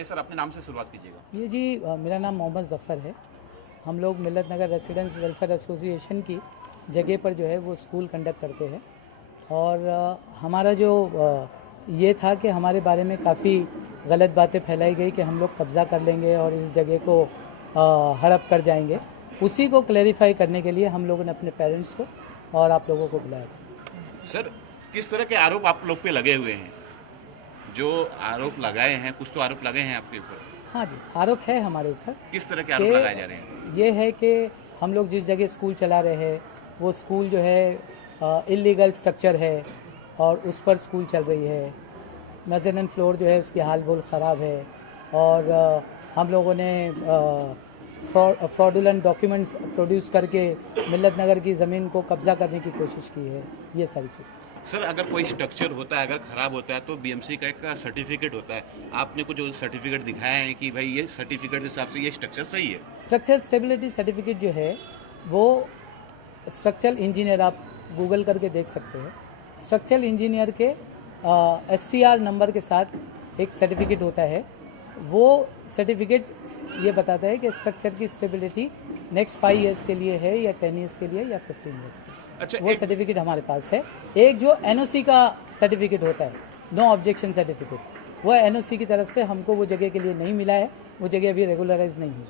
बताइए सर, अपने नाम से शुरुआत कीजिएगा। ये जी मेरा नाम मोहम्मद ज़फ़र है। हम लोग मिल्लत नगर रेसिडेंट्स वेलफेयर एसोसिएशन की जगह पर जो है वो स्कूल कंडक्ट करते हैं और हमारा जो ये था कि हमारे बारे में काफ़ी गलत बातें फैलाई गई कि हम लोग कब्ज़ा कर लेंगे और इस जगह को हड़प कर जाएंगे। उसी को क्लैरिफाई करने के लिए हम लोगों ने अपने पेरेंट्स को और आप लोगों को बुलाया था। सर, किस तरह के आरोप आप लोग पे लगे हुए हैं? जो आरोप लगाए हैं, कुछ तो आरोप लगे हैं आपके ऊपर। हाँ जी, आरोप है हमारे ऊपर। किस तरह के आरोप लगाए जा रहे हैं? ये है कि हम लोग जिस जगह स्कूल चला रहे हैं वो स्कूल जो है इलीगल स्ट्रक्चर है और उस पर स्कूल चल रही है। मेज़ानिन फ्लोर जो है उसकी हाल बहुत ख़राब है और हम लोगों ने फ्रॉडुलेंट डॉक्यूमेंट्स प्रोड्यूस करके मिल्लत नगर की ज़मीन को कब्ज़ा करने की कोशिश की है। ये सारी चीज़। सर, अगर कोई स्ट्रक्चर होता है, अगर खराब होता है तो बीएमसी का एक सर्टिफिकेट होता है। आपने कुछ सर्टिफिकेट दिखाया है कि भाई ये सर्टिफिकेट के हिसाब से ये स्ट्रक्चर सही है? स्ट्रक्चर स्टेबिलिटी सर्टिफिकेट जो है वो स्ट्रक्चरल इंजीनियर, आप गूगल करके देख सकते हैं, स्ट्रक्चरल इंजीनियर के STR नंबर के साथ एक सर्टिफिकेट होता है। वो सर्टिफिकेट ये बताता है कि स्ट्रक्चर की स्टेबिलिटी नेक्स्ट 5 ईयर्स के लिए है या 10 ईयर्स के लिए या 15 ईयर्स के लिए। अच्छा, वो सर्टिफिकेट हमारे पास है। एक जो NOC का सर्टिफिकेट होता है, नो ऑब्जेक्शन सर्टिफिकेट, वो NOC की तरफ से हमको वो जगह के लिए नहीं मिला है। वो जगह अभी रेगुलराइज नहीं हुई।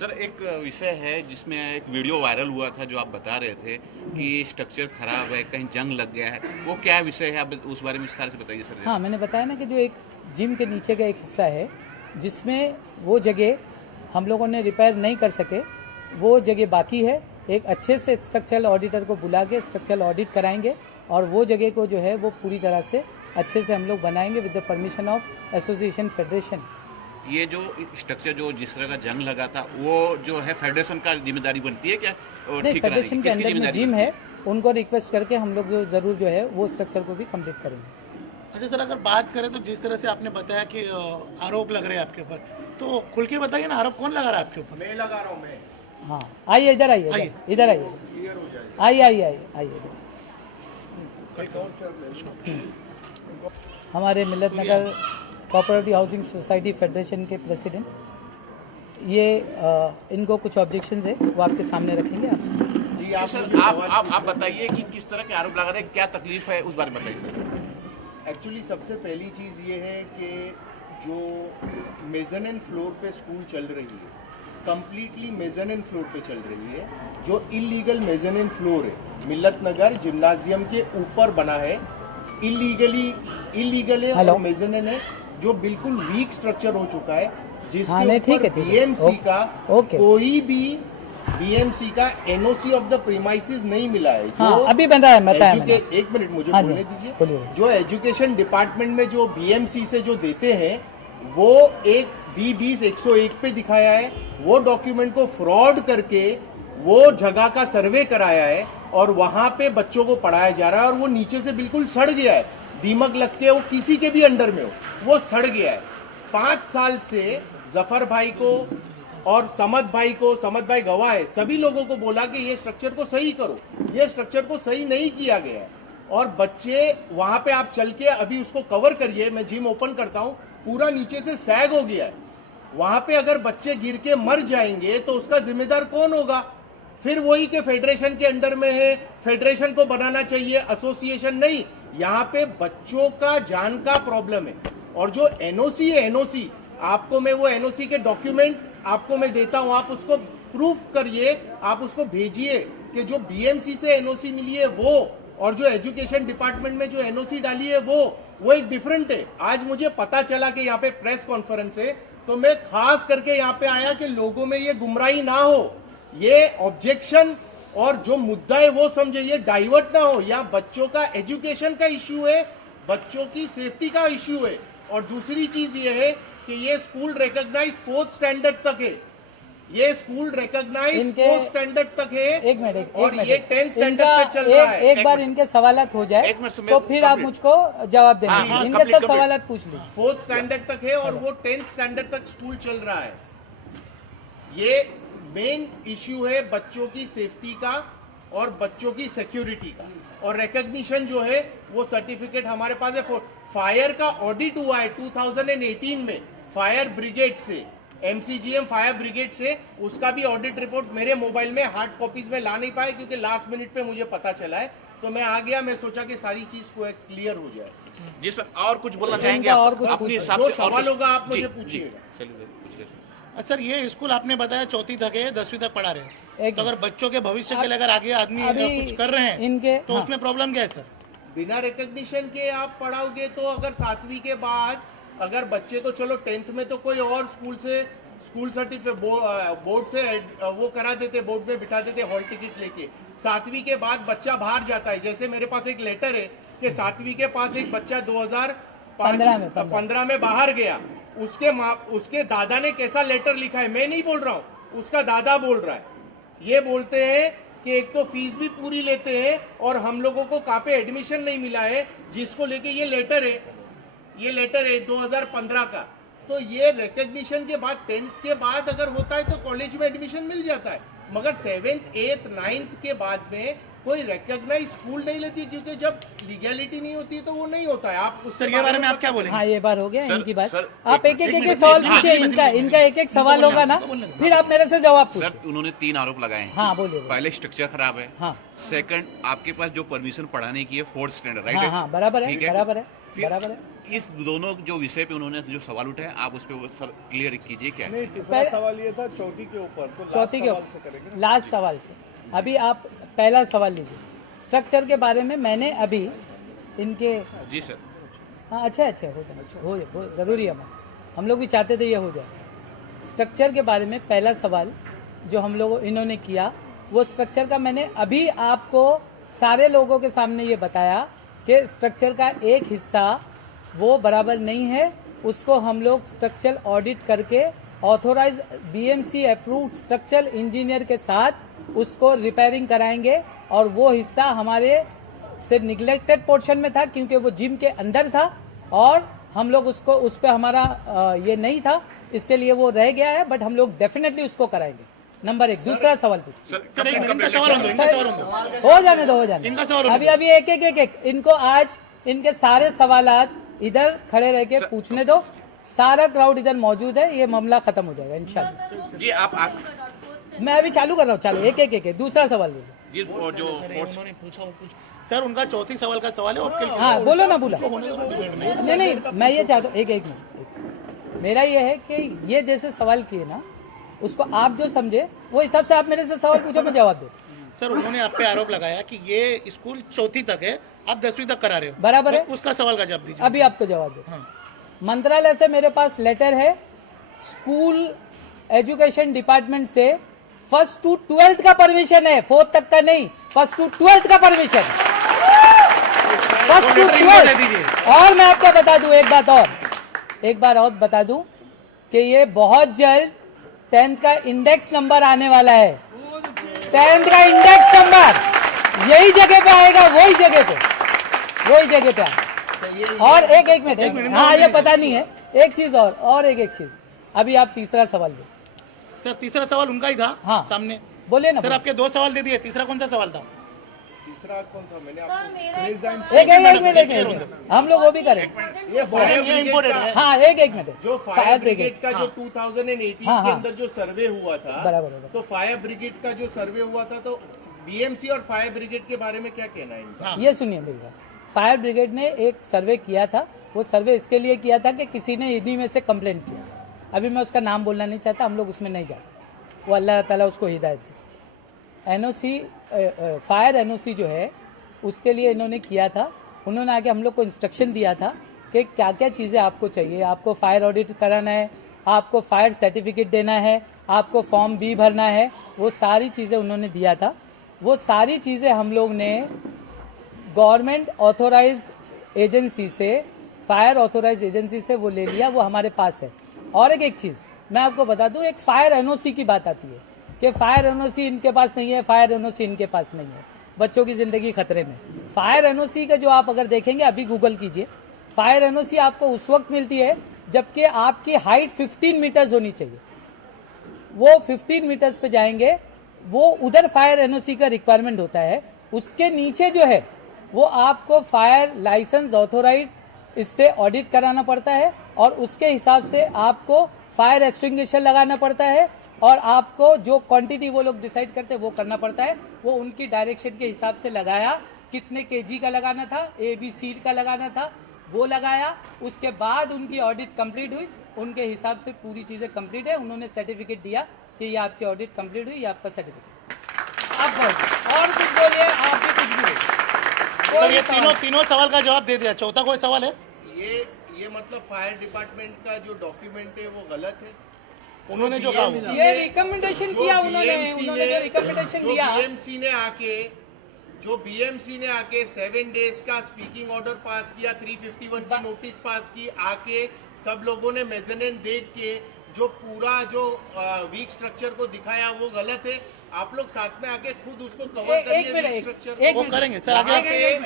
सर, एक विषय है जिसमें एक वीडियो वायरल हुआ था जो आप बता रहे थे कि स्ट्रक्चर खराब है, कहीं जंग लग गया है। वो क्या विषय है, आप उस बारे में विस्तार से बताइए सर। हाँ, मैंने बताया ना कि जो एक जिम के नीचे का एक हिस्सा है जिसमें वो जगह हम लोगों ने रिपेयर नहीं कर सके, वो जगह बाकी है। एक अच्छे से स्ट्रक्चरल ऑडिटर को बुला के स्ट्रक्चरल ऑडिट कराएंगे और वो जगह को जो है वो पूरी तरह से अच्छे से हम लोग बनाएंगे with the permission of association federation. ये जो स्ट्रक्चर जो जिस तरह का जंग लगा था वो जो है फेडरेशन का जिम्मेदारी बनती है क्या? नहीं, फेडरेशन के अंदर में जिम है, उनको रिक्वेस्ट करके हम लोग जो ज़रूर जो है वो स्ट्रक्चर को भी कंप्लीट करेंगे। अच्छा सर, अगर बात करें तो जिस तरह से आपने बताया कि आरोप लग रहे हैं आपके ऊपर, तो खुल के बताइए ना, आरोप कौन लगा रहा है आपके ऊपर? मैं लगा रहा हूँ। मैं हाँ, आइए इधर, आइए इधर, आइए। हमारे मिल्लत नगर कोऑपरेटिव हाउसिंग सोसाइटी फेडरेशन के प्रेसिडेंट, ये इनको कुछ ऑब्जेक्शंस है वो आपके सामने रखेंगे। आप जी, आप बताइए कि किस तरह के आरोप लगा रहे हैं, क्या तकलीफ है, उस बारे में बताइए सर। एक्चुअली सबसे पहली चीज़ ये है कि जो मेज़ानिन फ्लोर पे स्कूल चल रही है, कम्प्लीटली मेज़ानिन फ्लोर पे चल रही है। जो इलीगल मेज़ानिन फ्लोर है मिल्लत नगर जिम्नाजियम के ऊपर बना है, इलीगल है और मेज़ानिन है जो बिल्कुल वीक स्ट्रक्चर हो चुका है, जिसके ऊपर बीएमसी का कोई भी बीएमसी का NOC ऑफ द प्रीमाइसेस नहीं मिला है। हाँ, अभी बन रहा है, बताया मैंने। एक मिनट मुझे बोलने दीजिए। जो एजुकेशन डिपार्टमेंट में जो बीएमसी से जो देते हैं वो एक B20 101 पे दिखाया है। वो डॉक्यूमेंट को फ्रॉड करके वो जगह का सर्वे कराया है और वहां पे बच्चों को पढ़ाया जा रहा है और वो नीचे से बिल्कुल सड़ गया है, दीमक लग के, वो किसी के भी अंडर में हो वो सड़ गया है। 5 साल से जफर भाई को और समद भाई गवाह है, सभी लोगों को बोला कि ये स्ट्रक्चर को सही करो, ये स्ट्रक्चर को सही नहीं किया गया है। और बच्चे वहां पे आप चल के अभी उसको कवर करिए, मैं जिम ओपन करता हूं, पूरा नीचे से सैग हो गया है। वहां पे अगर बच्चे गिर के मर जाएंगे तो उसका जिम्मेदार कौन होगा? फिर वही के फेडरेशन के अंडर में है, फेडरेशन को बनाना चाहिए, एसोसिएशन नहीं। यहाँ पे बच्चों का जान का प्रॉब्लम है। और जो NOC है, NOC आपको मैं वो NOC के डॉक्यूमेंट आपको मैं देता हूं, आप उसको प्रूफ करिए, आप उसको भेजिए कि जो BMC से NOC मिली है वो और जो एजुकेशन डिपार्टमेंट में जो NOC डाली है वो एक डिफरेंट है। आज मुझे पता चला कि यहाँ पे प्रेस कॉन्फ्रेंस है, तो मैं खास करके यहाँ पे आया कि लोगों में ये गुमराही ना हो, ये ऑब्जेक्शन और जो मुद्दा है वो समझे, ये डाइवर्ट ना हो। या बच्चों का एजुकेशन का इश्यू है, बच्चों की सेफ्टी का इश्यू है। और दूसरी चीज ये है कि ये स्कूल रिकॉग्नाइज 4th स्टैंडर्ड तक है, ये स्कूल रिकॉग्नाइज 4th स्टैंडर्ड तक है। एक मिनट, और ये 10th स्टैंडर्ड तक चल रहा है। एक बार इनके सवालात हो जाए तो फिर आप मुझको जवाब देना। इनके सब सवालात पूछ लीजिए। 4th स्टैंडर्ड तक है और वो 10th स्टैंडर्ड तक स्कूल चल रहा है। ये मेन इश्यू है बच्चों की सेफ्टी का और बच्चों की सिक्योरिटी का। और रिकॉग्निशन जो है वो सर्टिफिकेट हमारे पास है। फायर का ऑडिट हुआ है 2018 में, फायर ब्रिगेड से, MCGM फायर ब्रिगेड से, उसका भी ऑडिट रिपोर्ट मेरे मोबाइल में हार्ड कॉपीज में ला नहीं पाए क्योंकि लास्ट मिनट पे मुझे पता चला है, तो मैं आ गया, मैं सोचा कि सारी चीज को क्लियर हो जाए। जी सर, और कुछ बोलना चाहेंगे इनका आप? और कुछ अपने हिसाब जो से और सवाल कुछ- होगा आप मुझे जी, पूछिएगा। जी, चलिए पूछिए। अच्छा सर, ये स्कूल आपने बताया चौथी तक है, 10वीं तक पढ़ा रहे हैं, एक तो अगर बच्चों के भविष्य के लिए अगर आगे आदमी अभी कुछ कर रहे हैं इनके तो हाँ, उसमें प्रॉब्लम क्या है सर? बिना रिकग्निशन के आप पढ़ाओगे तो अगर 7वीं के बाद अगर बच्चे को, चलो 10th में तो कोई और स्कूल से स्कूल सर्टिफिकेट बोर्ड से वो करा देते, बोर्ड में बिठा देते हॉल टिकट लेके, 7वीं के बाद बच्चा बाहर जाता है। जैसे मेरे पास एक लेटर है कि 7वीं के पास एक बच्चा 2015 में बाहर गया, उसके दादा ने कैसा लेटर लिखा है, मैं नहीं बोल रहा हूँ, उसका दादा बोल रहा है। ये बोलते हैं कि एक तो फीस भी पूरी लेते हैं और हम लोगों को कहाँ पे एडमिशन नहीं मिला है, जिसको लेके ये लेटर है 2015 का। तो ये रिकग्निशन के बाद 10th के बाद अगर होता है तो कॉलेज में एडमिशन मिल जाता है, मगर 7th 8th 9th के बाद में कोई रिकॉग्नाइज स्कूल नहीं लेती, क्योंकि जब लीगैलिटी नहीं होती है तो वो नहीं होता है। आप उसके सर ये बारे में आप क्या बोलेंगे? हाँ ये बार हो गया सर, इनकी बात। सर, आप एक एक एक सवाल मिनट, पूछिए, इनका एक सवाल होगा ना, फिर आप मेरे से जवाब पूछिए। सर, उन्होंने 3 आरोप लगाए हैं। हाँ बोलिए। पहले स्ट्रक्चर खराब है, हाँ सेकंड आपके पास जो परमिशन पढ़ाने की है 4th स्टैंडर्ड, राइट हाँ हाँ बराबर है, ठीक बराबर है, फिर बराबर है। इस दोनों जो विषय पे उन्होंने जो सवाल उठाए, आप उस पे वो सर क्लियर कीजिए क्या है? नहीं, तीसरा सवाल ये था चौथी के ऊपर, तो चौथी के लास्ट सवाल से करेंगे। लास्ट सवाल से अभी आप पहला सवाल लीजिए। स्ट्रक्चर के बारे में मैंने अभी इनके जी सर। हाँ अच्छा हो जाए ज़रूरी है, हम लोग भी चाहते थे ये हो जाए। स्ट्रक्चर के बारे में पहला सवाल जो हम लोग इन्होंने किया, वो स्ट्रक्चर का मैंने अभी आपको सारे लोगों के सामने ये बताया कि स्ट्रक्चर का एक हिस्सा वो बराबर नहीं है, उसको हम लोग स्ट्रक्चरल ऑडिट करके authorise BMC approved structural engineer के साथ उसको रिपेयरिंग कराएंगे। और वो हिस्सा हमारे से निगलेक्टेड पोर्शन में था क्योंकि वो जिम के अंदर था और हम लोग उसको उस पर हमारा ये नहीं था, इसके लिए वो रह गया है, बट हम लोग डेफिनेटली उसको कराएंगे। नंबर 1। दूसरा सवाल पूछिए। सर इनका सवाल हो जाने दो इनका सवाल होने अभी अभी एक इनको आज इनके सारे सवालात इधर खड़े रह के पूछने दो, सारा क्राउड इधर मौजूद है, ये मामला खत्म हो जाएगा इंशाल्लाह। जी आप मैं अभी चालू कर रहा हूँ, चालू एक दूसरा सवाल बोलो। जी और जो उन्होंने पूछा वो पूछ सर, उनका चौथी सवाल का सवाल है और हाँ बोलो ना, बोला नहीं मैं ये चाहता हूँ एक मिनट, मेरा ये है कि ये जैसे सवाल किए ना, उसको आप जो समझे वो हिसाब से आप मेरे से सवाल पूछो, मैं जवाब देता हूँ। सर उन्होंने आप पे आरोप लगाया कि ये स्कूल चौथी तक है, आप 10वीं तक करा रहे हो, बराबर है, तो उसका सवाल का जवाब दीजिए। अभी आपको जवाब देता हूँ। मंत्रालय से मेरे पास लेटर है, स्कूल एजुकेशन डिपार्टमेंट से 1st to 12th का परमिशन है, 4th तक का नहीं, 1st to 12th का परमिशन, 1st to 12th। और मैं आपको बता दूं एक बार और बता दूं कि ये बहुत जल्द 10th का इंडेक्स नंबर आने वाला है। 10th का इंडेक्स नंबर यही जगह पे आएगा, वही जगह पे आएगा। और एक मिनट, हाँ ये पता नहीं है, एक चीज और एक चीज, अभी आप तीसरा सवाल दो। सर तीसरा सवाल उनका ही था हाँ सामने, बोलिए ना। सर आपके 2 सवाल दे दिए, तीसरा कौन सा सवाल था? तीसरा कौन सा मैंने एक मिनट, हम लोग वो भी करें। ये फायर ये इम्पोर्टेंट है। हाँ एक मिनट, जो फायर ब्रिगेड का जो 2018 हाँ, के हाँ। अंदर जो सर्वे हुआ था, बराबर। तो फायर ब्रिगेड का जो सर्वे हुआ था, तो BMC और फायर ब्रिगेड के बारे में क्या कहना है इनका? ये सुनिए मेरी बात, फायर ब्रिगेड ने एक सर्वे किया था, वो सर्वे इसके लिए किया था कि किसी ने इन्हीं में से कंप्लेंट किया। अभी मैं उसका नाम बोलना नहीं चाहता, हम लोग उसमें नहीं जाते, वो अल्लाह ताला उसको हिदायत दी। NOC फायर NOC जो है उसके लिए इन्होंने किया था, उन्होंने आके हम लोग को इंस्ट्रक्शन दिया था कि क्या क्या चीज़ें आपको चाहिए, आपको फायर ऑडिट कराना है, आपको फायर सर्टिफिकेट देना है, आपको फॉर्म B भरना है, वो सारी चीज़ें उन्होंने दिया था। वो सारी चीज़ें हम लोग ने गवर्नमेंट ऑथोराइज्ड एजेंसी से, फायर ऑथोराइज्ड एजेंसी से वो ले लिया, वो हमारे पास है। और एक चीज़ मैं आपको बता दूं, एक फायर NOC की बात आती है कि फायर NOC इनके पास नहीं है, फायर NOC इनके पास नहीं है, बच्चों की ज़िंदगी खतरे में। फायर NOC का जो आप अगर देखेंगे, अभी गूगल कीजिए, फायर NOC आपको उस वक्त मिलती है जबकि आपकी हाइट 15 मीटर्स होनी चाहिए। वो 15 मीटर्स पे जाएंगे, वो उधर फायर NOC का रिक्वायरमेंट होता है। उसके नीचे जो है वो आपको फायर लाइसेंस ऑथोराइज इससे ऑडिट कराना पड़ता है और उसके हिसाब से आपको फायर एक्सटिंग्विशर लगाना पड़ता है और आपको जो क्वांटिटी वो लोग डिसाइड करते हैं वो करना पड़ता है। वो उनकी डायरेक्शन के हिसाब से लगाया, कितने केजी का लगाना था, ABC का लगाना था, वो लगाया। उसके बाद उनकी ऑडिट कंप्लीट हुई, उनके हिसाब से पूरी चीज़ें कंप्लीट है। उन्होंने सर्टिफिकेट दिया कि ये आपकी ऑडिट कंप्लीट हुई, ये आपका सर्टिफिकेट। आप बोलिए और कुछ बोलिए, आप भी कुछ भी बोलिए। तो ये तीनों सवाल का जवाब दे दिया। चौथा कोई सवाल है? ये मतलब फायर डिपार्टमेंट का जो डॉक्यूमेंट है वो गलत है। उन्होंने जो कहा ये रिकमेंडेशन किया उन्होंने जो रिकमेंडेशन दिया, जो बीएमसी ने आके 7 डेज का स्पीकिंग ऑर्डर पास किया, 351 की नोटिस पास की, आके सब लोगों ने मेजरमेंट देख के जो पूरा जो वीक स्ट्रक्चर को दिखाया वो गलत है। आप लोग साथ में आके खुद उसको कवर करिए वीक स्ट्रक्चर। वो करेंगे सर आगे। एक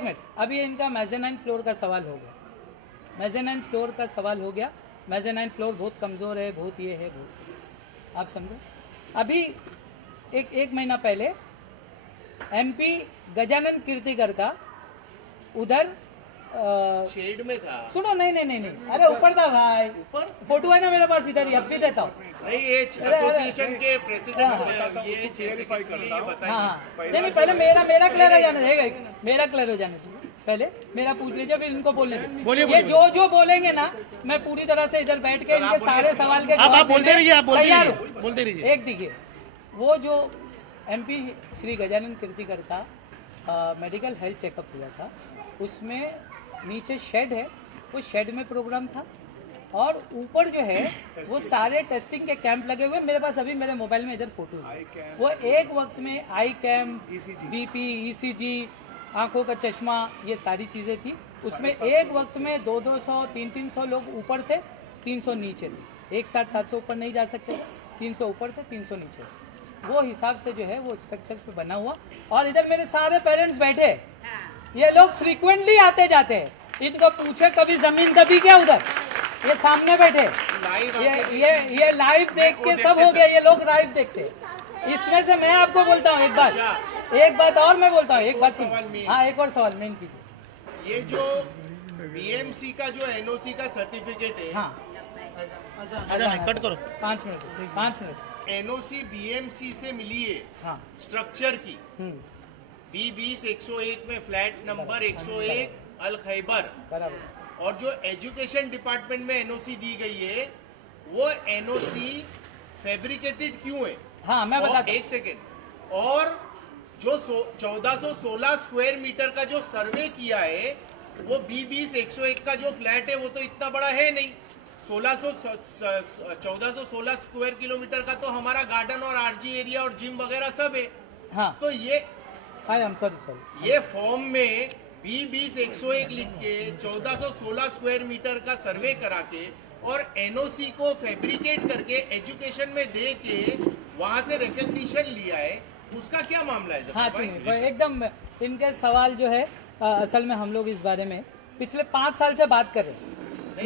मिनट, अभी इनका मेज़ानाइन फ्लोर का सवाल हो गया। मेज़ानाइन फ्लोर का सवाल हो गया। मेज़ानाइन फ्लोर बहुत कमज़ोर है, बहुत ये है, बहुत, आप समझो। अभी एक महीना पहले MP गजानन कीर्तिकर का उधर शेड में था। सुनो, नहीं, अरे ऊपर था भाई, ऊपर फोटो है ना मेरे पास, इधर ही अब भी देता हूँ। नहीं, ये एसोसिएशन के प्रेसिडेंट ये क्लेरिफाई करना। बताइए। हाँ, नहीं, पहले मेरा क्लियर हो जाने दे, मेरा क्लियर हो जाने दो। पहले मेरा पूछ लीजिए, फिर इनको बोलने दो। ये जो बोलेंगे ना, मैं पूरी तरह से इधर बैठ के इनके सारे सवाल के आप बोलते रहिए, आप तैयार बोलते रहिए। एक देखिए, वो जो MP श्री गजानन कीर्तिकर का मेडिकल हेल्थ चेकअप हुआ था, उसमें नीचे शेड है, वो शेड में प्रोग्राम था और ऊपर जो है वो सारे टेस्टिंग के कैंप लगे हुए। मेरे पास अभी मेरे मोबाइल में इधर फोटो है। वो एक वक्त में आई कैम्प, BP, ECG, आंखों का चश्मा, ये सारी चीज़ें थी। उसमें एक वक्त में 200, 300 लोग ऊपर थे, 300 नीचे थे। एक साथ 700 ऊपर नहीं जा सकते थे, 300 ऊपर थे, 300 नीचे थे। वो हिसाब से जो है वो स्ट्रक्चर्स पे बना हुआ। और इधर मेरे सारे पेरेंट्स बैठे, ये लोग फ्रीक्वेंटली आते जाते हैं। इनको पूछे कभी जमीन कभी क्या उधर, ये सामने बैठे, ये लाइव देख के सब हो गया। ये लोग लाइव देखते हैं। इसमें से मैं आपको बोलता हूँ एक बात और मैं बोलता हूँ, एक बात सुन। हाँ, एक और सवाल मेन कीजिए। ये जो BMC का जो NOC का सर्टिफिकेट है, हाँ, कट करो 5 मिनट। NOC BMC से मिली है हाँ, स्ट्रक्चर की। B20 101 में फ्लैट नंबर 101 अल खैबर, बराबर। और जो एजुकेशन डिपार्टमेंट में NOC दी गई है वो NOC फैब्रिकेटेड क्यों है? हाँ, मैं बताता हूँ। एक सेकेंड। और जो 1416 स्क्वायर मीटर का जो सर्वे किया है, वो B20 101 का जो फ्लैट है वो तो इतना बड़ा है नहीं। 1416 स्क्वायर किलोमीटर का तो हमारा गार्डन और RG एरिया और जिम वगैरह सब है। हाँ, तो ये सॉरी ये फॉर्म में B20 101 लिख के 1416 स्क्वायर मीटर का सर्वे करा के और NOC को फैब्रिकेट करके एजुकेशन में दे के वहां से रिकग्निशन लिया है, उसका क्या मामला है? हाँ, सुनिए, एकदम इनके सवाल जो है असल में हम लोग इस बारे में पिछले 5 साल से बात कर रहे हैं।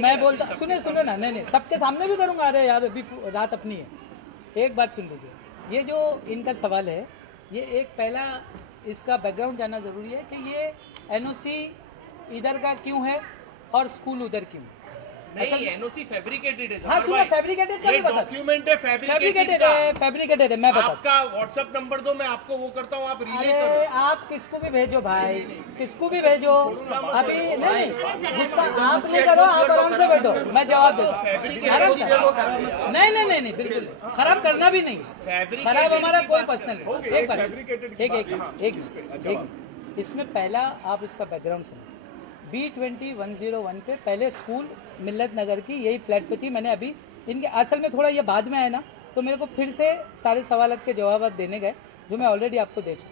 मैं बोलता, सुनो ना, नहीं, सबके सामने भी करूँगा। अरे यार, अभी रात अपनी है। एक बात सुन लीजिए, ये जो इनका सवाल है, ये एक पहला इसका बैकग्राउंड जानना ज़रूरी है कि ये NOC इधर का क्यों है और स्कूल उधर क्यों? नहीं, NOC फैब्रिकेटेड है। हाँ, सुनो, फैब्रिकेटेड का भी बता। डॉक्यूमेंट है फैब्रिकेटेड है, मैं बता। आपका व्हाट्सएप नंबर दो, मैं आपको वो करता हूँ, आप रिले अरे करो। आप किसको भी भेजो भाई, किसको भी भेजो। अभी नहीं, गुस्सा आप नहीं करो, आप आराम से बैठो, मैं जवाब दूँ आराम से। नहीं, बिल्कुल खराब करना भी नहीं, खराब हमारा कोई पर्सनल नहीं। एक बात, एक इसमें पहला आप इसका बैकग्राउंड सुनो। B20 101 पे पहले स्कूल मिल्लत नगर की यही फ्लैट पे थी। मैंने अभी इनके असल में थोड़ा ये बाद में आया ना, तो मेरे को फिर से सारे सवालत के जवाब देने गए जो मैं ऑलरेडी आपको दे चुका।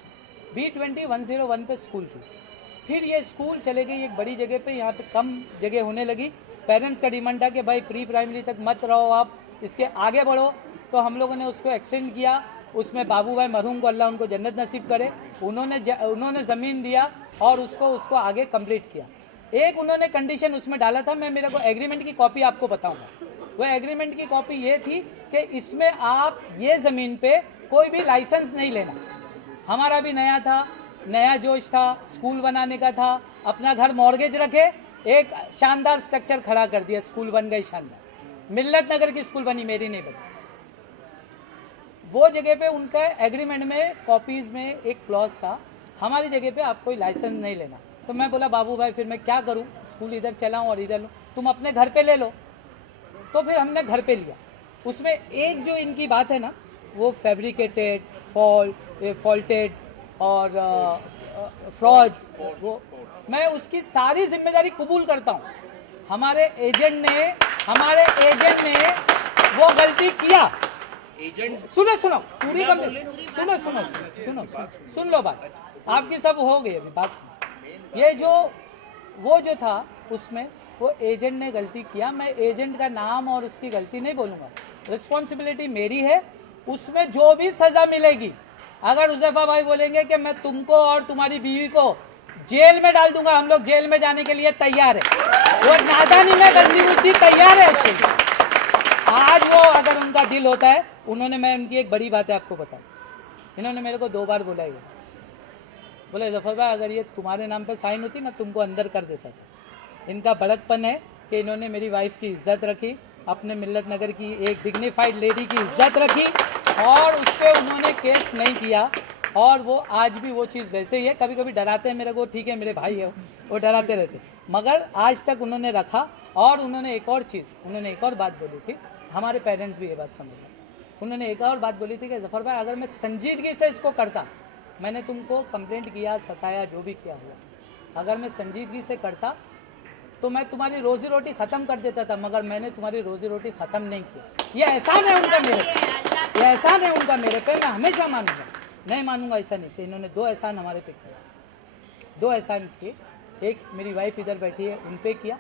B20 101 पे स्कूल थी, फिर ये स्कूल चले गई एक बड़ी जगह पे, यहाँ पे कम जगह होने लगी। पेरेंट्स का डिमांड था कि भाई प्री प्राइमरी तक मत रहो, आप इसके आगे बढ़ो। तो हम लोगों ने उसको एक्सटेंड किया। उसमें बाबू भाई मरहूम को अल्लाह उनको जन्नत नसीब करे, उन्होंने ज़मीन दिया और उसको आगे कंप्लीट किया। एक उन्होंने कंडीशन उसमें डाला था, मैं मेरे को एग्रीमेंट की कॉपी आपको बताऊंगा। वो एग्रीमेंट की कॉपी ये थी कि इसमें आप ये ज़मीन पे कोई भी लाइसेंस नहीं लेना। हमारा भी नया था, नया जोश था, स्कूल बनाने का था, अपना घर मॉर्गेज रखे, एक शानदार स्ट्रक्चर खड़ा कर दिया, स्कूल बन गई शानदार। मिल्लत नगर की स्कूल बनी, मेरी नहीं बनी। वो जगह पे उनका एग्रीमेंट में कॉपीज में एक क्लॉज था, हमारी जगह पे आप कोई लाइसेंस नहीं लेना। तो मैं बोला बाबू भाई फिर मैं क्या करूं, स्कूल इधर चलाऊं और इधर लूं, तुम अपने घर पे ले लो। तो फिर हमने घर पे लिया। उसमें एक जो इनकी बात है ना, वो फैब्रिकेटेड, फॉल्टेड और फ्रॉड, वो मैं उसकी सारी जिम्मेदारी कबूल करता हूँ। हमारे एजेंट ने वो गलती किया। एजेंट सुनो पूरी सुन लो बात, आपकी सब हो गई अभी बात सुनो। ये जो वो जो था उसमें वो एजेंट ने गलती किया, मैं एजेंट का नाम और उसकी गलती नहीं बोलूँगा, रिस्पॉन्सिबिलिटी मेरी है। उसमें जो भी सज़ा मिलेगी, अगर हुज़ैफा भाई बोलेंगे कि मैं तुमको और तुम्हारी बीवी को जेल में डाल दूंगा, हम लोग जेल में जाने के लिए तैयार है। वो नादानी में गंदी बुद्धि तैयार है उसके लिए। आज वो अगर उनका दिल होता है, उन्होंने, मैं उनकी एक बड़ी बात है आपको बता, इन्होंने मेरे को 2 बार बोला, ये बोले जफर भाई अगर ये तुम्हारे नाम पे साइन होती ना तुमको अंदर कर देता था। इनका बड़कपन है कि इन्होंने मेरी वाइफ की इज्जत रखी, अपने मिल्लत नगर की एक डिग्निफाइड लेडी की इज्जत रखी, और उस पर उन्होंने केस नहीं किया। और वो आज भी वो चीज़ वैसे ही है। कभी कभी डराते हैं मेरे को, ठीक है मेरे भाई है वो डराते रहते, मगर आज तक उन्होंने रखा। और उन्होंने एक और चीज़, उन्होंने एक और बात बोली थी, हमारे पेरेंट्स भी ये बात समझ रहे। उन्होंने एक और बात बोली थी कि जफर भाई अगर मैं संजीदगी से इसको करता, मैंने तुमको कंप्लेंट किया, सताया, जो भी किया हुआ, अगर मैं संजीदगी से करता तो मैं तुम्हारी रोजी रोटी ख़त्म कर देता था, मगर मैंने तुम्हारी रोजी रोटी ख़त्म नहीं किया। ये एहसान है उनका मेरे पे, ये एहसान है उनका मेरे पे, मैं हमेशा मानूंगा, नहीं मानूंगा ऐसा नहीं कि इन्होंने 2 एहसान हमारे पे किया, 2 एहसान किए। एक मेरी वाइफ इधर बैठी है उन पे किया,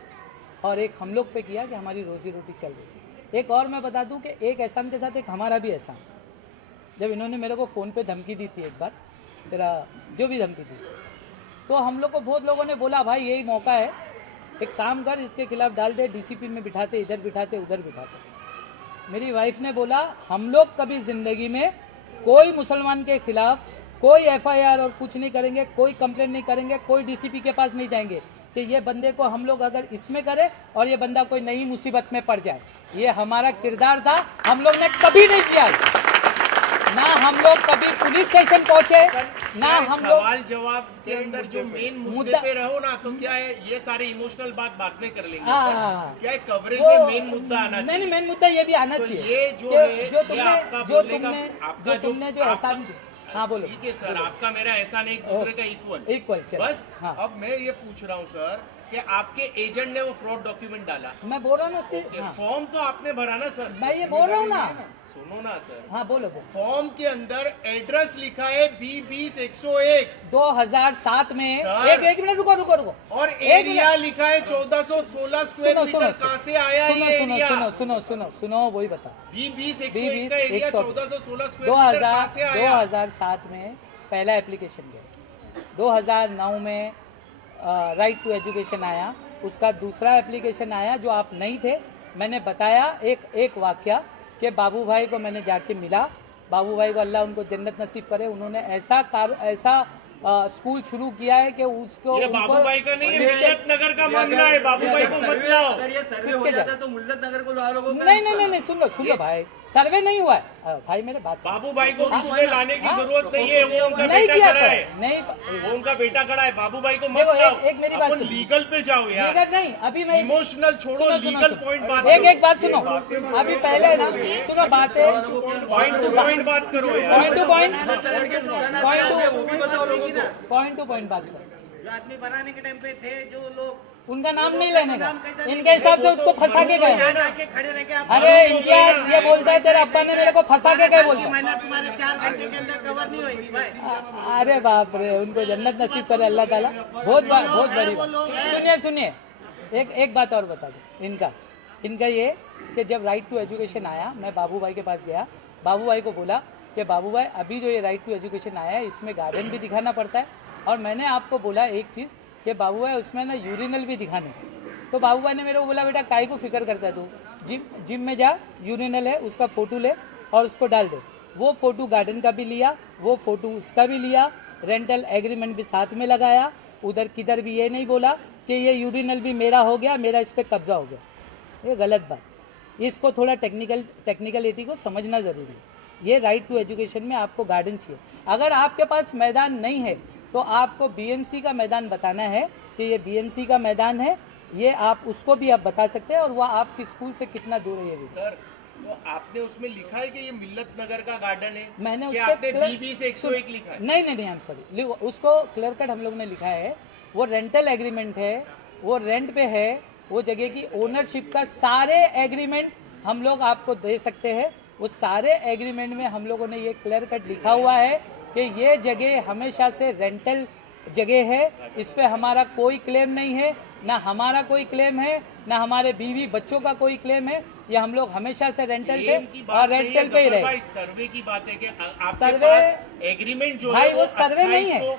और एक हम लोग पे किया कि हमारी रोजी रोटी चल रही है। एक और मैं बता दूं कि एक एहसान के साथ एक हमारा भी एहसान, जब इन्होंने मेरे को फ़ोन पे धमकी दी थी एक बार, तेरा जो भी धमकी दी, तो हम लोग को बहुत लोगों ने बोला भाई यही मौका है, एक काम कर इसके खिलाफ डाल दे, डीसीपी में बिठाते, इधर बिठाते, उधर बिठाते। मेरी वाइफ ने बोला हम लोग कभी ज़िंदगी में कोई मुसलमान के खिलाफ कोई एफआईआर और कुछ नहीं करेंगे, कोई कंप्लेंट नहीं करेंगे, कोई डीसीपी के पास नहीं जाएंगे कि ये बंदे को हम लोग अगर इसमें करें और ये बंदा कोई नई मुसीबत में पड़ जाए। ये हमारा किरदार था, हम लोग ने कभी नहीं किया, ना हम लोग कभी पुलिस स्टेशन पहुंचे, ना हम लोग सवाल जवाब के अंदर जो मेन मुद्दे पे रहो ना, तो क्या है ये सारे इमोशनल बात बाद में कर लेंगे। क्या है कवरेज में मेन मुद्दा आना चाहिए। नहीं, मेन मुद्दा ये भी आना तो चाहिए। ये जो है, जो तुमने जो एहसान, हाँ बोलो। ठीक है सर, आपका मेरा एहसान एक दूसरे का इक्वल बस। हाँ। अब मैं ये पूछ रहा हूँ सर कि आपके एजेंट ने वो फ्रॉड डॉक्यूमेंट डाला, मैं बोल रहा हूँ ना उसके, हाँ। फॉर्म तो आपने भरा ना सर, मैं ये बोल रहा हूँ ना, सुनो ना सर, हाँ बोलो। फॉर्म के अंदर एड्रेस लिखा है B20-101 2007 में, सर, एक मिनट रुको, और एरिया लिखा है 1416 स्क्वायर मीटर। कहाँ से आया ये एरिया? सुनो वही बता। B20-101 का एरिया 1416 स्क्वायर मीटर कहाँ से आया? 2007 में पहला एप्लीकेशन गया, 2009 में राइट टू एजुकेशन आया, उसका दूसरा एप्लीकेशन आया जो आप नहीं थे। मैंने बताया एक वाक्या कि बाबू भाई को मैंने जाके मिला, बाबू भाई को अल्लाह उनको जन्नत नसीब करे, उन्होंने ऐसा स्कूल शुरू किया है कि उसको, ये बाबू भाई का नहीं है, मिल्लत नगर का मामला है, बाबू भाई को मत लाओ। अगर ये सर्वे हो जाता तो मुल्लत नगर को ला लोगों का नहीं, सुन लो भाई, सर्वे नहीं हुआ है भाई, मेरे बात बाबू भाई को बीच में लाने की जरूरत नहीं है, वो उनका नहीं बेटा किया खड़ा है, नहीं, वो उनका बेटा खड़ा है, बाबू भाई को मत देखो, लाओ। एक मेरी बात अपन सुनो। लीगल पे जाओ यार, लीगल नहीं, अभी मैं इमोशनल छोड़ो, लीगल पॉइंट बात एक बात सुनो, अभी पहले ना सुनो बातें, पॉइंट टू पॉइंट बात करो यार। पॉइंट टू पॉइंट बात करो। जो आदमी बनाने के टाइम पे थे, जो लोग, उनका नाम नहीं लेने का, इनके हिसाब से उसको फंसा के गए। आके खड़े रह के आप, अरे इम्तियाज ये बोलता है तेरे अब्बा ने मेरे को फंसा के गए बोलता है। मेहनत तुम्हारे 4 घंटे के अंदर कवर नहीं होगी भाई। अरे बाप रे, उनको जन्नत नसीब करे अल्लाह ताला, बहुत बड़ी बात। सुनिए एक बात और बता दो इनका ये कि जब राइट टू एजुकेशन आया, मैं बाबू भाई के पास गया, बाबू भाई को बोला कि बाबू भाई अभी जो ये राइट टू एजुकेशन आया है इसमें गार्डन भी दिखाना पड़ता है, और मैंने आपको बोला एक चीज़ कि बाबू भाई उसमें ना यूरिनल भी दिखाने। तो बाबू भाई ने मेरे को बोला बेटा काहे को फिक्र करता है तू, जिम में जा, यूरिनल है उसका फोटो ले और उसको डाल दे। वो फोटो गार्डन का भी लिया, वो फोटो उसका भी लिया, रेंटल एग्रीमेंट भी साथ में लगाया। उधर किधर भी ये नहीं बोला कि ये यूरिनल भी मेरा हो गया, मेरा इस पर कब्जा हो गया। ये गलत बात। इसको थोड़ा टेक्निकलिटी को समझना ज़रूरी है। ये राइट टू एजुकेशन में आपको गार्डन चाहिए। अगर आपके पास मैदान नहीं है तो आपको बीएमसी का मैदान बताना है कि ये बीएमसी का मैदान है, ये आप उसको भी आप बता सकते हैं, और वह आपकी स्कूल से कितना दूर है ये भी। सर, तो आपने उसमें लिखा है कि ये मिल्लत नगर का गार्डन है? मैंने कि उस पे आपने बीबी से 101 लिखा है? नहीं, आई एम सॉरी, उसको क्लियर कट हम लोग ने लिखा है। वो रेंटल एग्रीमेंट है, वो रेंट पे है, वो जगह की ओनरशिप का सारे एग्रीमेंट हम लोग आपको दे सकते हैं। उस सारे एग्रीमेंट में हम लोगों ने ये क्लियर कट लिखा हुआ है कि ये जगह हमेशा से रेंटल जगह है, इस पे हमारा कोई क्लेम नहीं है, ना हमारा कोई क्लेम है, ना हमारे बीवी बच्चों का कोई क्लेम है। ये हम लोग हमेशा से रेंटल पे और रेंटल पे ही रहे। सर्वे की बात है कि आपके सर्वे पास एग्रीमेंट जो भाई है वो सर्वे नहीं है,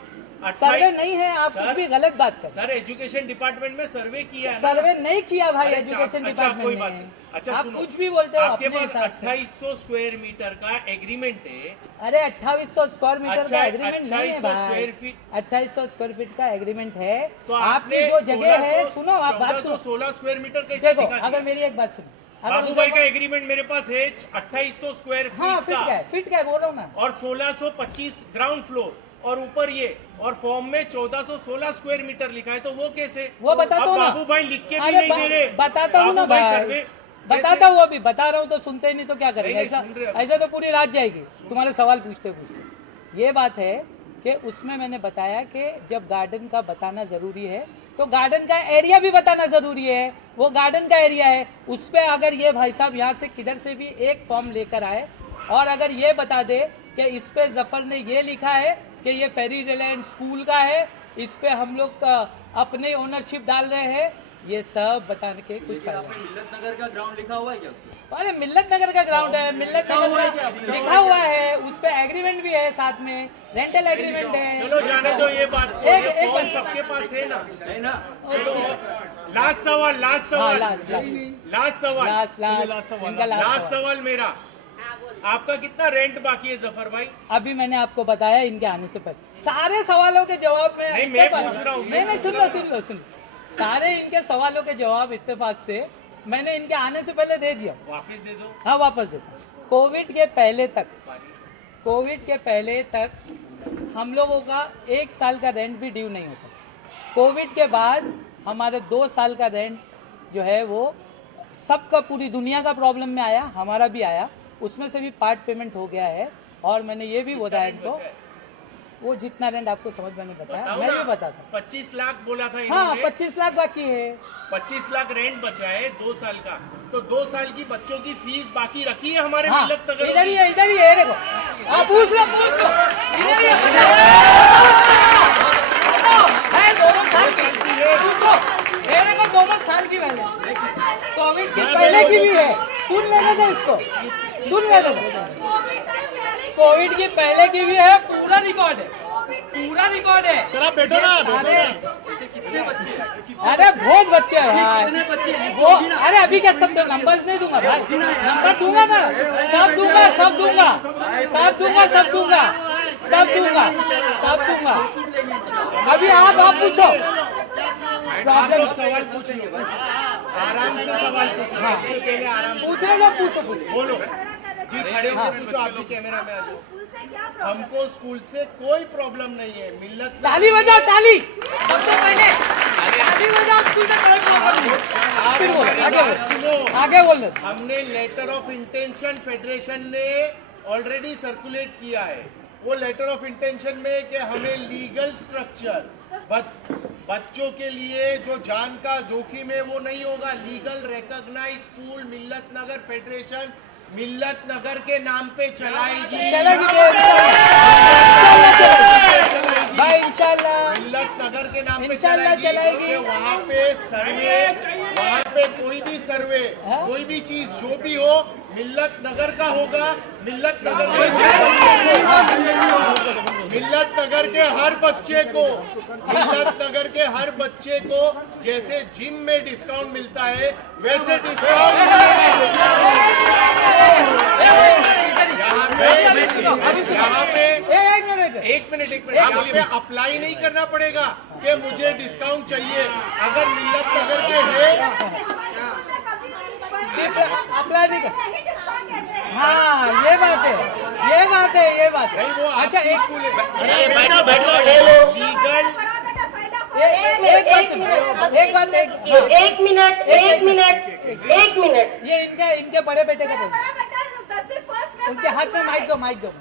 सर्वे नहीं है। आप कुछ भी गलत बात कर। सर, एजुकेशन डिपार्टमेंट में सर्वे किया है? सर्वे नहीं किया भाई अरे एजुकेशन अच्छा, कोई डिपार्टमेंट बात ने। नहीं। अच्छा, आप सुनो, कुछ भी बोलते हो आपके अपने पास हिसाब से। 2800 स्क्वायर मीटर का एग्रीमेंट है। अरे 2800 स्क्वायर मीटर अच्छा, का एग्रीमेंट नहीं है 2800 भाई। Square feet. 2800 स्क्वायर फीट का एग्रीमेंट है। तो आपकी आपने जो जगह है, सुनो आप बात सुनो। 16 स्क्वायर मीटर कैसे देखो, दिखा अगर दिया? मेरी एक बात सुनो, अगर बाबू भाई का एग्रीमेंट मेरे पास है 2800 स्क्वायर हाँ फीट का, फिट का है बोल रहा हूँ मैं। और 1625 ग्राउंड फ्लोर, और ऊपर ये, और फॉर्म में 1416 स्क्वायर मीटर लिखा है। तो वो कैसे? वो बताता हूँ ना। बाबू भाई लिख के भी अरे नहीं दे रहे। बताता हूँ ना बाबू भाई, सर्वे बताता हूँ अभी, बता रहा हूँ तो सुनते ही नहीं तो क्या करेंगे? नहीं, ऐसा सुन रहे हो। ऐसा तो पूरी रात जाएगी तुम्हारे सवाल पूछते पूछते। ये बात है कि उसमें मैंने बताया कि जब गार्डन का बताना जरूरी है तो गार्डन का एरिया भी बताना जरूरी है। वो गार्डन का एरिया है, उस पर अगर ये भाई साहब यहाँ से किधर से भी एक फॉर्म लेकर आए और अगर ये बता दे कि इस पे जफर ने ये लिखा है कि ये फेरी रिलायंस स्कूल का है, इस पे हम लोग अपने ओनरशिप डाल रहे हैं, ये सब बताने के कुछ फायदा नहीं। मिल्लत नगर का ग्राउंड लिखा हुआ है क्या उसमें? अरे मिल्लत नगर का ग्राउंड है, मिल्लत नगर का लिखा हुआ है, उस पे एग्रीमेंट भी है, साथ में रेंटल एग्रीमेंट है। चलो जाने दो ये बात को, एक- ये एक- फॉर्म सबके पास है ना? नहीं ना? चलो लास्ट सवाल, लास्ट हाँ सवाल, लास्ट लास्ट सवाल, इनका लास्ट लास्ट सवाल मेरा, आपका कितना रेंट बाकी है जफर भाई? अभी मैंने आपको बताया इनके आने से पहले सारे सवालों के जवाब में नहीं, मैं पूछ रहा हूँ, नहीं सुन लो सारे इनके सवालों के जवाब इत्तेफाक से मैंने इनके आने से पहले दे दिया। वापस दे दो। हाँ वापस देता। कोविड के पहले तक हम लोगों का 1 साल का रेंट भी ड्यू नहीं होता। कोविड के बाद हमारे 2 साल का रेंट जो है वो सबका पूरी दुनिया का प्रॉब्लम में आया, हमारा भी आया, उसमें से भी पार्ट पेमेंट हो गया है। और मैंने ये भी बताया इनको, वो जितना रेंट आपको समझ में नहीं बताया, मैं भी बताता। 25 लाख बोला था हाँ इन्होंने। 25 लाख बाकी है। 25 लाख रेंट बचा है 2 साल का, तो 2 साल की बच्चों की फीस बाकी रखी है हमारे हाँ मिल्लत नगर इधर ही है देखो। हाँ पूछ लो इधर ही है, दोनों साल की पूछो, मेरे को 2 साल की मैंने कोविड के पहले की भी है, सुन लेने दो इसको, सुन लेने दो। कोविड की पहले की भी है, पूरा रिकॉर्ड है, पूरा रिकॉर्ड है। सर आप बैठो ना, सारे कितने बच्चे हैं? अरे बहुत बच्चे हैं भाई। कितने बच्चे हैं? वो अरे अभी क्या सब नंबर्स नहीं दूंगा भाई, नंबर दूंगा ना, सब दूंगा। अभी आप पूछो, आप सवाल पूछ लो, आराम से सवाल पूछो। सबसे पहले आराम से पूछ रहे लोग, पूछो बोलो जी, खड़े होकर पूछो। आप भी कैमरा में आ जाओ। हमको स्कूल से कोई प्रॉब्लम नहीं है। मिल्लत ताली बजाओ, ताली सबसे पहले ताली बजाओ, स्कूल में कोई प्रॉब्लम नहीं। फिर बोलो, आगे बोल। हमने लेटर ऑफ इंटेंशन फेडरेशन ने ऑलरेडी सर्कुलेट किया है। वो लेटर ऑफ इंटेंशन में कि हमें लीगल स्ट्रक्चर बच्चों के लिए जो जान का जोखिम है वो नहीं होगा। लीगल रिकॉग्नाइज स्कूल मिल्लत नगर फेडरेशन मिल्लत नगर के नाम पे चलाएगी भाई इंशाल्लाह। मिल्लत नगर के नाम पे इंशाल्लाह चलाएगी। क्योंकि वहाँ पे सर्वे, वहाँ पे कोई भी सर्वे, कोई भी चीज जो भी हो मिल्लत नगर का होगा। मिल्लत नगर के हर बच्चे को मिल्लत नगर के हर बच्चे को जैसे जिम में डिस्काउंट मिलता है वैसे डिस्काउंट एक मिनट यहाँ पे अप्लाई नहीं करना पड़ेगा कि मुझे डिस्काउंट चाहिए। अगर मिल्लत नगर के हैं अप्लाई नहीं कर। हाँ ये बात है, ये बात है, ये बात है। अच्छा एक मिनट ये इनके बड़े बेटे का बोल, उनके हाथ में माइक दो।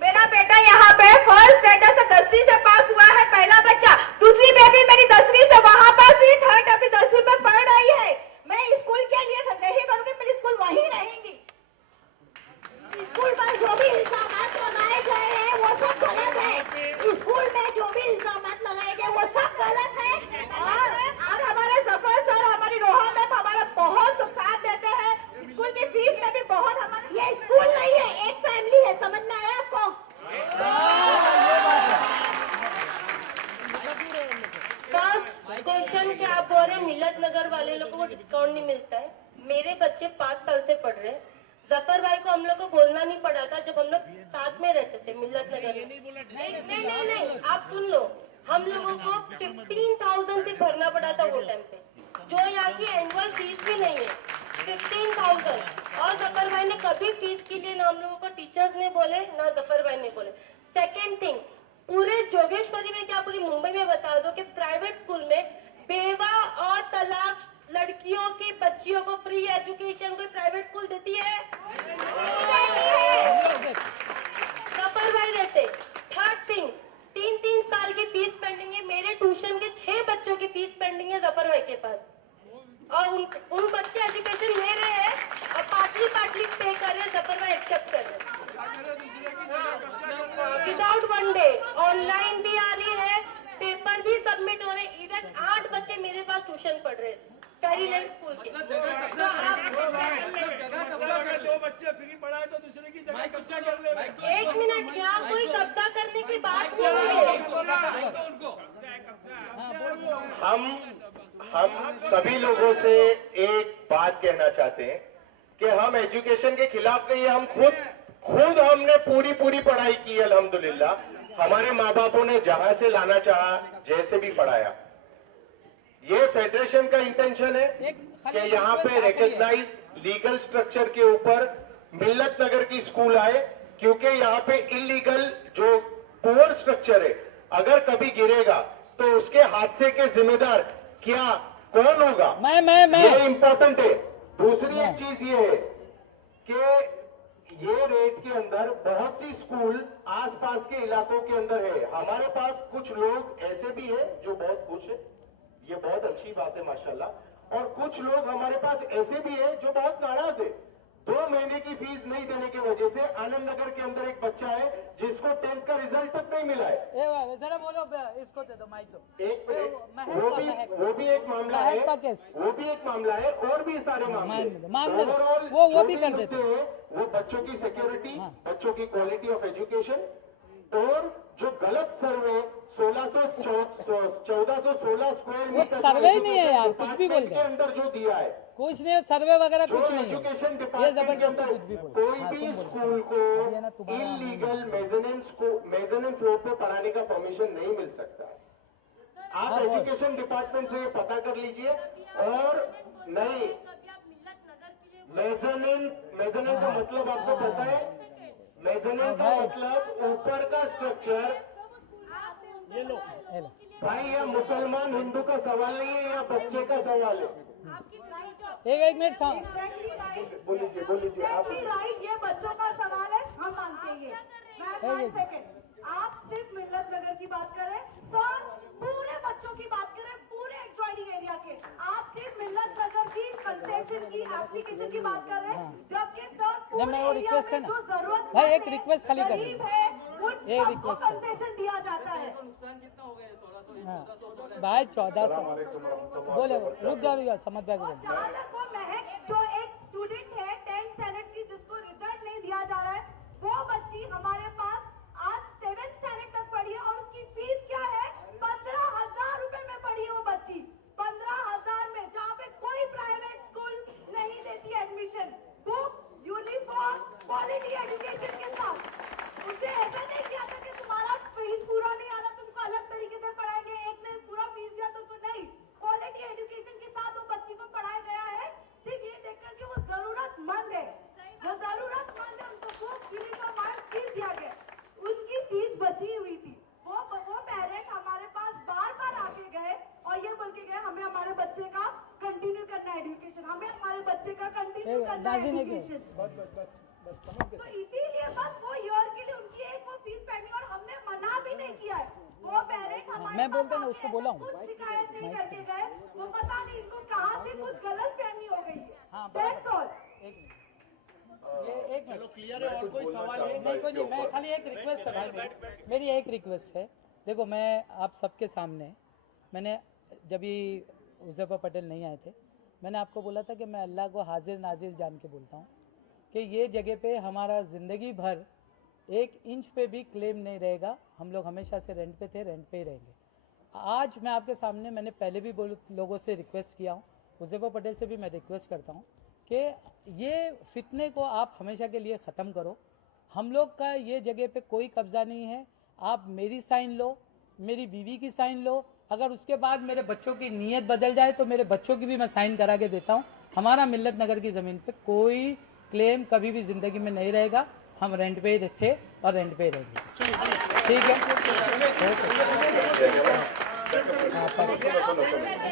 मेरा बेटा यहाँ पे फर्स्ट स्टेटस से 10वीं से पास हुआ है, पहला बच्चा। दूसरी बेबी मेरी 10वीं से वहाँ पास हुई, थर्ड अभी 10वीं में पढ़ रही है। मैं स्कूल के लिए नहीं करूँगी, मेरी स्कूल वहीं रहेंगी। स्कूल में जो भी इल्जाम लगाए गए हैं वो सब गलत है। स्कूल में जो भी इल्जाम लगाए गए वो सब गलत है। और हमारे जफर सर, हमारी रोहा मैम हमारा बहुत साथ देते हैं। स्कूल की फीस में भी बहुत हमारा, ये स्कूल नहीं है, एक फैमिली है। समझ में आया आपको? क्वेश्चन क्या आप बोल रहे हैं मिल्लत नगर वाले लोगों को डिस्काउंट नहीं मिलता है? मेरे बच्चे 5 साल से पढ़ रहे हैं। जफर भाई को हम लोग को बोलना नहीं पड़ा था जब हम लोग साथ में रहते थे मिल्लत नगर में। नहीं, आप सुन लो, हम लोगों को 15,000 से भरना पड़ा था वो टाइम पे, जो यहाँ की एनुअल फीस भी नहीं है। 15,000। और जफर भाई ने कभी फीस के लिए ना हम लोगों को टीचर्स ने बोले ना जफर भाई ने बोले। सेकेंड थिंग, पूरे जोगेश्वरी में क्या पूरी मुंबई में बता दो कि प्राइवेट स्कूल में बेवा और तलाक लड़कियों की बच्चियों को फ्री एजुकेशन कोई प्राइवेट स्कूल देती है? जफर भाई देते। थर्ड थिंग, 3 साल की फीस पेंडिंग है। मेरे ट्यूशन के 6 बच्चों की फीस पेंडिंग है जफर भाई के पास, और उन बच्चे एजुकेशन ले रहे हैं और पार्टली पे कर रहे हैं। जफर भाई एक्सेप्ट कर रहे हैं विदाउट 1 डे। ऑनलाइन भी आ रही है, पेपर भी सबमिट हो रहे हैं। इवन 8 बच्चे मेरे पास ट्यूशन पढ़ रहे हैं पेरीलैंड स्कूल के। अगर 2 बच्चे फ्री पढ़ाए तो दूसरे की जगह कब्जा कर ले। 1 मिनट, यहाँ कोई कब्जा करने की बात नहीं है। हम सभी लोगों से एक बात कहना चाहते हैं कि हम एजुकेशन के खिलाफ नहीं है। हम खुद हमने पूरी पढ़ाई की अल्हम्दुलिल्लाह। हमारे माँ बापों ने जहां से लाना चाहा, जैसे भी पढ़ाया। ये फेडरेशन का इंटेंशन है कि यहाँ पे रिकॉग्नाइज्ड लीगल स्ट्रक्चर के ऊपर मिल्लत नगर की स्कूल आए, क्योंकि यहाँ पे इलीगल जो पुअर स्ट्रक्चर है अगर कभी गिरेगा तो उसके हादसे के जिम्मेदार क्या कौन होगा? मैं ये इम्पोर्टेंट है। दूसरी एक चीज ये है कि ये रेट के अंदर बहुत सी स्कूल आसपास के इलाकों के अंदर है। हमारे पास कुछ लोग ऐसे भी है जो बहुत खुश है, ये बहुत अच्छी बात है माशाल्लाह। और कुछ लोग हमारे पास ऐसे भी है जो बहुत नाराज है। 2 महीने की फीस नहीं देने की वजह से आनंद नगर के अंदर एक बच्चा है जिसको 10th का रिजल्ट तक नहीं मिला है। जरा बोलो, इसको दे दो माइक दो। एक मिनट, वो भी एक मामला है, वो भी एक मामला है, और भी सारे मामले। ओवरऑल वो भी कर देते हैं वो बच्चों की सिक्योरिटी, बच्चों की क्वालिटी ऑफ एजुकेशन, और जो गलत सर्वे 1416 स्क्वायर मीटर सर्वे ही नहीं है यार, कुछ भी बोल के अंदर जो दिया है कुछ नहीं, सर्वे वगैरह कुछ नहीं है। एजुकेशन ये डिपार्टमेंट के जबरदस्ती अंदर कुछ भी बोल। कोई भी स्कूल को इलीगल मेजरमेंट फ्लोर पे पढ़ाने का परमिशन नहीं मिल सकता है। आप एजुकेशन डिपार्टमेंट से ये पता कर लीजिए। और नहीं, मेजरमेंट का मतलब आपको पता है? मेजरमेंट का मतलब ऊपर का स्ट्रक्चर। ये लो भाई, यह मुसलमान हिंदू का सवाल नहीं है, यह बच्चे का सवाल है। एक मिनट बोलीजिए आप। ये बच्चों का सवाल है, हम मानते हैं। आप सिर्फ मिल्लत नगर की बात करें, सर पूरे बच्चों की बात करें, पूरे एडजॉइनिंग एरिया के। आप सिर्फ मिल्लत नगर की कंसेशन की एप्लीकेशन की बात कर रहे हैं, जबकि सर पूरे एरिया में जो जरूरत भाई एक रिक्वेस्ट खाली कर एक रिक्वेस्ट कंसेशन दिया जाता है। भाई 1400 बोले, रुक जाओ समझ बैग। जहाँ तक वो महक जो एक स्टूडेंट है 10th स्टैंडर्ड की, जिसको रिजल्ट नहीं दिया जा रहा है, वो बच्ची हमारे पास आज 7th स्टैंडर्ड तक पढ़ी है और उसकी फीस क्या है? 15,000 रुपए में पढ़ी है वो बच्ची। 15,000 में, जहाँ पे कोई प्राइवेट स्कूल नहीं देती admission. Books, uniform, quality education के कंटिन्यू करना है नाज़रीन है education। तो इसीलिए बस वो ईयर के लिए उनकी एक वो फीस पेंडिंग, और हमने मना भी नहीं किया है। वो पेरेंट्स हमारे मैं पास बोलता ना, आके उसको बोला हूँ। कुछ शिकायत नहीं करके गए, वो पता नहीं इनको कहाँ से कुछ गलत फहमी हो गई है। हाँ, That's all। एक मिनट क्लियर है, और कोई सवाल है? नहीं, कोई नहीं, मैं खाली एक रिक्वेस्ट है भाई, मेरी एक रिक्वेस्ट है। देखो, मैं आप सबके सामने, मैंने जब ये हुज़ैफा पटेल नहीं आए थे, मैंने आपको बोला था कि मैं अल्लाह को हाजिर नाजिर जान के बोलता हूँ कि ये जगह पे हमारा ज़िंदगी भर 1 इंच पे भी क्लेम नहीं रहेगा। हम लोग हमेशा से रेंट पे थे, रेंट पे ही रहेंगे। आज मैं आपके सामने, मैंने पहले भी लोगों से रिक्वेस्ट किया हूँ, हुज़ैफा पटेल से भी मैं रिक्वेस्ट करता हूँ कि ये फितने को आप हमेशा के लिए ख़त्म करो। हम लोग का ये जगह पे कोई कब्ज़ा नहीं है। आप मेरी साइन लो, मेरी बीवी की साइन लो, अगर उसके बाद मेरे बच्चों की नीयत बदल जाए तो मेरे बच्चों की भी मैं साइन करा के देता हूँ। हमारा मिल्लत नगर की ज़मीन पे कोई क्लेम कभी भी ज़िंदगी में नहीं रहेगा। हम रेंट पे ही थे और रेंट पे ही रहेंगे। ठीक है,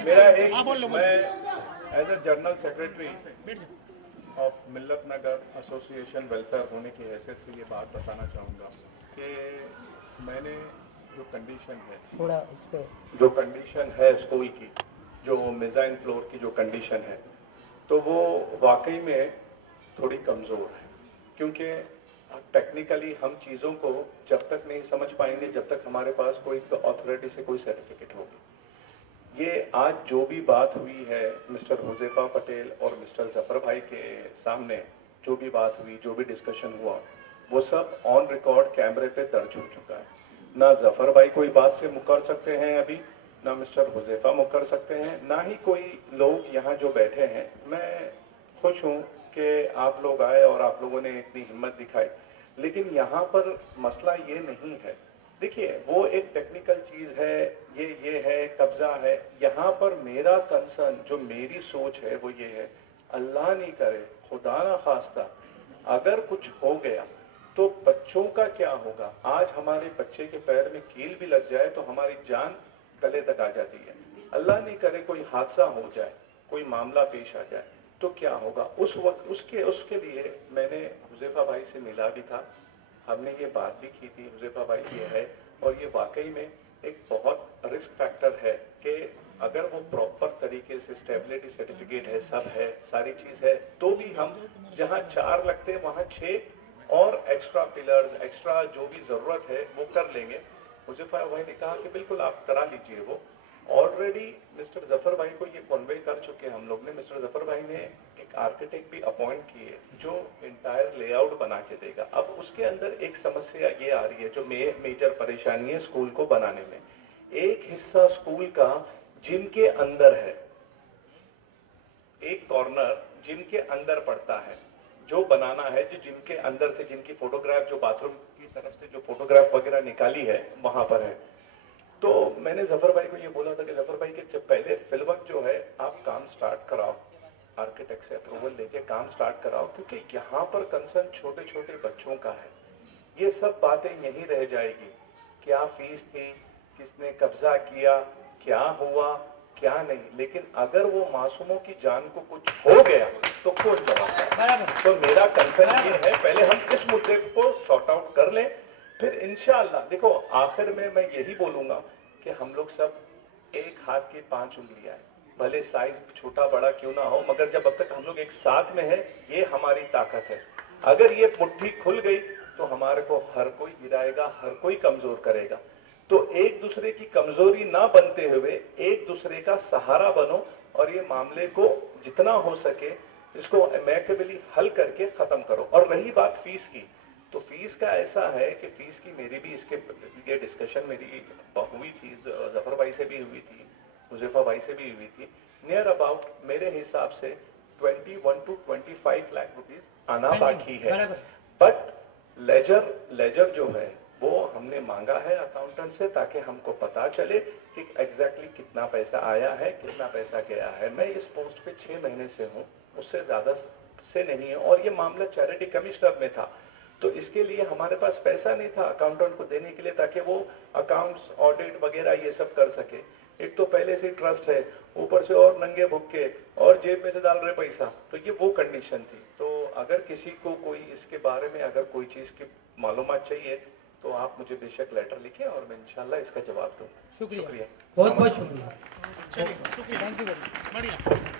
मेरा एक, मैं as a general secretary of Millat Nagar association welfare होने की हैसियत से ये बात बताना चाहूँगा कि मैंने जो कंडीशन है, थोड़ा इस पे जो कंडीशन है स्कूल की, जो मेज़ाइन फ्लोर की जो कंडीशन है, तो वो वाकई में थोड़ी कमज़ोर है, क्योंकि टेक्निकली हम चीज़ों को जब तक नहीं समझ पाएंगे जब तक हमारे पास कोई अथॉरिटी से कोई सर्टिफिकेट होगी। ये आज जो भी बात हुई है मिस्टर हुज़ैफा पटेल और मिस्टर जफर भाई के सामने, जो भी बात हुई, जो भी डिस्कशन हुआ, वो सब ऑन रिकॉर्ड कैमरे पे दर्ज हो चुका है। ना जफर भाई कोई बात से मुकर सकते हैं अभी, ना मिस्टर हुज़ैफा मुकर सकते हैं, ना ही कोई लोग यहाँ जो बैठे हैं। मैं खुश हूँ कि आप लोग आए और आप लोगों ने इतनी हिम्मत दिखाई, लेकिन यहाँ पर मसला ये नहीं है। देखिए, वो एक टेक्निकल चीज़ है, ये है, कब्जा है। यहाँ पर मेरा कंसर्न, जो मेरी सोच है, वो ये है, अल्लाह नहीं करे, खुदा ना खास्ता, अगर कुछ हो गया तो बच्चों का क्या होगा। आज हमारे बच्चे के पैर में कील भी लग जाए तो हमारी जान गले तक आ जाती है। अल्लाह नहीं करे कोई हादसा हो जाए, कोई मामला पेश आ जाए तो क्या होगा। उस वक्त उसके लिए मैंने हुज़ैफा भाई से मिला भी था, हमने ये बात भी की थी। हुज़ैफा भाई ये है, और ये वाकई में एक बहुत रिस्क फैक्टर है कि अगर वो प्रॉपर तरीके से स्टेबिलिटी सर्टिफिकेट है, सब है, सारी चीज़ है, तो भी हम जहाँ 4 लगते हैं वहाँ 6 और एक्स्ट्रा पिलर्स, एक्स्ट्रा जो भी ज़रूरत है वो कर लेंगे। हुज़ैफा भाई ने कहा कि बिल्कुल आप करा लीजिए। वो ऑलरेडी मिस्टर जफर भाई को ये कन्वे कर चुके हैं हम लोग ने। मिस्टर जफर भाई ने एक आर्किटेक्ट भी अपॉइंट किए जो इंटायर लेआउट बना के देगा। अब उसके अंदर एक समस्या ये आ रही है जो मेजर परेशानी है स्कूल को बनाने में। एक हिस्सा स्कूल का जिम के अंदर है, एक कॉर्नर जिम के अंदर पड़ता है, जो बनाना है, जो जिम के अंदर से जिनकी फोटोग्राफ, जो बाथरूम की तरफ से जो फोटोग्राफ वगैरह निकाली है वहां पर है। तो मैंने जफर भाई को ये बोला था कि जफर भाई के जब पहले फिलवक्त जो है आप काम स्टार्ट कराओ, आर्किटेक्ट से अप्रूवल लेके काम स्टार्ट कराओ, क्योंकि यहाँ पर कंसर्न छोटे छोटे बच्चों का है। ये सब बातें यहीं रह जाएगी, क्या फीस थी, किसने कब्जा किया, क्या हुआ, क्या नहीं। लेकिन अगर वो मासूमों की जान को कुछ हो गया तो कौन जवाब। तो मेरा कंसर्न ये है, पहले हम इस मुद्दे को सॉर्ट आउट कर लें, फिर इंशाअल्लाह। देखो, आखिर में मैं यही बोलूंगा कि हम लोग सब एक हाथ की 5 उंगलियां हैं, भले साइज छोटा बड़ा क्यों ना हो, मगर जब अब तक हम लोग एक साथ में है, ये हमारी ताकत है। अगर ये मुट्ठी खुल गई तो हमारे को हर कोई गिराएगा, हर कोई कमजोर करेगा। तो एक दूसरे की कमजोरी ना बनते हुए एक दूसरे का सहारा बनो और ये मामले को जितना हो सके इसको एमेकेबली हल करके खत्म करो। और रही बात फीस की, तो फीस का ऐसा है कि फीस की मेरी भी इसके ये डिस्कशन मेरी हुई थी, जफर भाई से भी हुई थी, हुज़ैफा भाई से भी हुई थी। नियर अबाउट मेरे हिसाब से 21 to 25 लाख रुपीस आना बाकी है। बट लेजर जो है वो हमने मांगा है अकाउंटेंट से, ताकि हमको पता चले कि एग्जैक्टली कितना पैसा आया है, कितना पैसा गया है। मैं इस पोस्ट पे 6 महीने से हूँ, उससे ज्यादा से नहीं है, और ये मामला चैरिटी कमिश्नर में था, तो इसके लिए हमारे पास पैसा नहीं था अकाउंटेंट को देने के लिए, ताकि वो अकाउंट्स ऑडिट वगैरह ये सब कर सके। एक तो पहले से ट्रस्ट है, ऊपर से और नंगे भुक्के और जेब में से डाल रहे पैसा, तो ये वो कंडीशन थी। तो अगर किसी को कोई इसके बारे में अगर कोई चीज़ की मालूमात चाहिए तो आप मुझे बेशक लेटर लिखें और मैं इंशाल्लाह इसका जवाब दूँ। शुक्रिया, शुक्रिया, बहुत बहुत शुक्रिया। चलिए शुक्रिया, थैंक यू, बढ़िया।